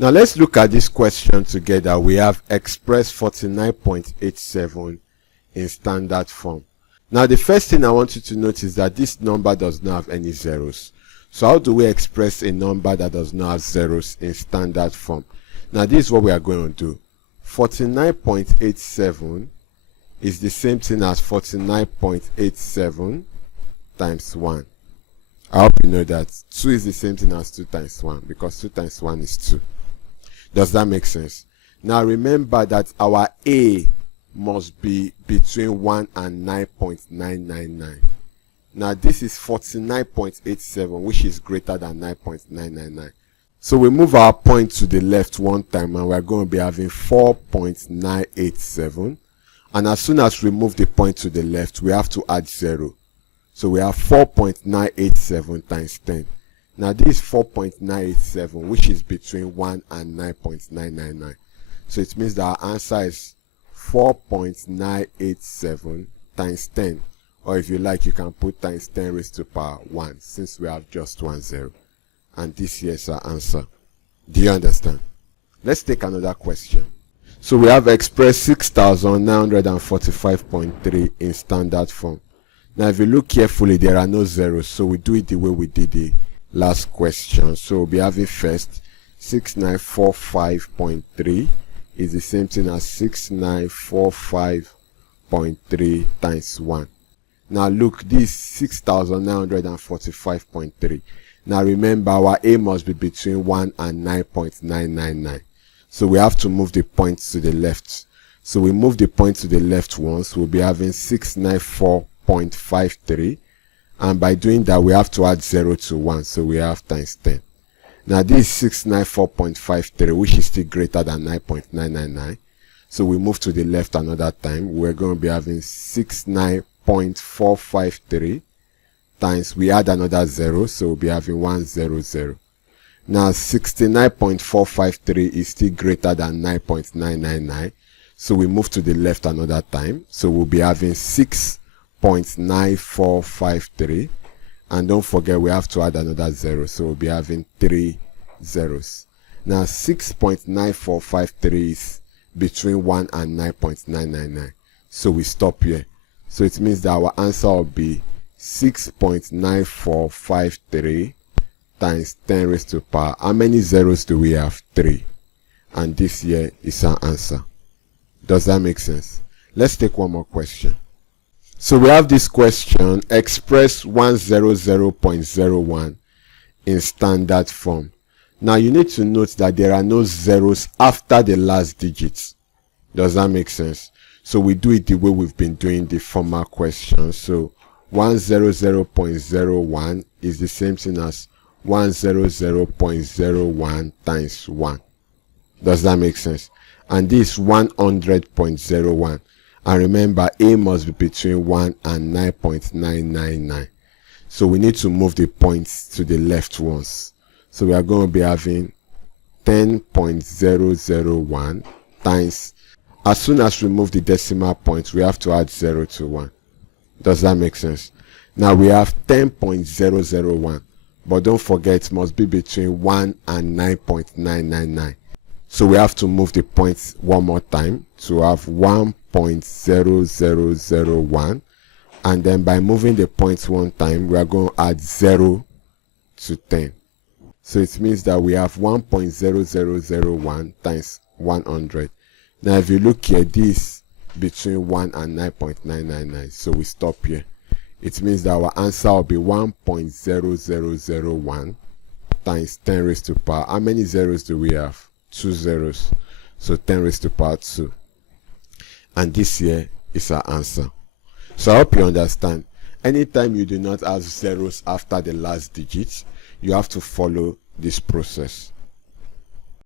Now let's look at this question together. We have express 49.87 in standard form. Now the first thing I want you to notice is that this number does not have any zeros. So how do we express a number that does not have zeros in standard form? Now this is what we are going to do. 49.87 is the same thing as 49.87 times 1. I hope you know that 2 is the same thing as 2 times 1 because 2 times 1 is 2. Does that make sense? Now remember that our A must be between 1 and 9.999. Now this is 49.87, which is greater than 9.999. So we move our point to the left one time and we're going to be having 4.987. And as soon as we move the point to the left, we have to add 0. So we have 4.987 times 10. Now this is 4.987, which is between 1 and 9.999. So it means that our answer is 4.987 times 10. Or if you like, you can put times 10 raised to power 1, since we have just 1 0. And this here is our answer. Do you understand? Let's take another question. So we have expressed 6,945.3 in standard form. Now if you look carefully, there are no zeros, so we do it the way we did the last question. So we'll be having first 6945.3 is the same thing as 6945.3 times 1. Now look, this 6,945.3. Now remember, our A must be between 1 and 9.999. So we have to move the points to the left. So we move the point to the left once, we'll be having 694.53. And by doing that, we have to add 0 to 1. So we have times 10. Now this is 694.53, which is still greater than 9.999. So we move to the left another time. We're going to be having 69.453 times, we add another 0, so we'll be having 100. Now 69.453 is still greater than 9.999. So we move to the left another time. So we'll be having 6.9453. And don't forget, we have to add another 0. So we'll be having 3 zeros. Now 6.9453 is between 1 and 9.999. So we stop here. So it means that our answer will be 6.9453 times 10 raised to power. How many zeros do we have? 3. And this here is our answer. Does that make sense? Let's take one more question. So we have this question, express 100.01 in standard form. Now you need to note that there are no zeros after the last digits. Does that make sense? So we do it the way we've been doing the former question. So 100.01 is the same thing as 100.01 times 1. Does that make sense? And this 100.01. And remember, A must be between 1 and 9.999. So we need to move the points to the left once. So we are going to be having 10.001 times, as soon as we move the decimal point, we have to add 0 to 1. Does that make sense? Now we have 10.001, but don't forget it must be between 1 and 9.999. So we have to move the points one more time to have 1.0001, and then by moving the points one time, we are going to add 0 to 10. So it means that we have 1.0001 times 100. Now if you look here, this between 1 and 9.999, so we stop here. It means that our answer will be 1.0001 times 10 raised to power. How many zeros do we have? 2 zeros. So 10 raised to power 2. And this here is our answer. So I hope you understand. Anytime you do not have zeros after the last digit, you have to follow this process.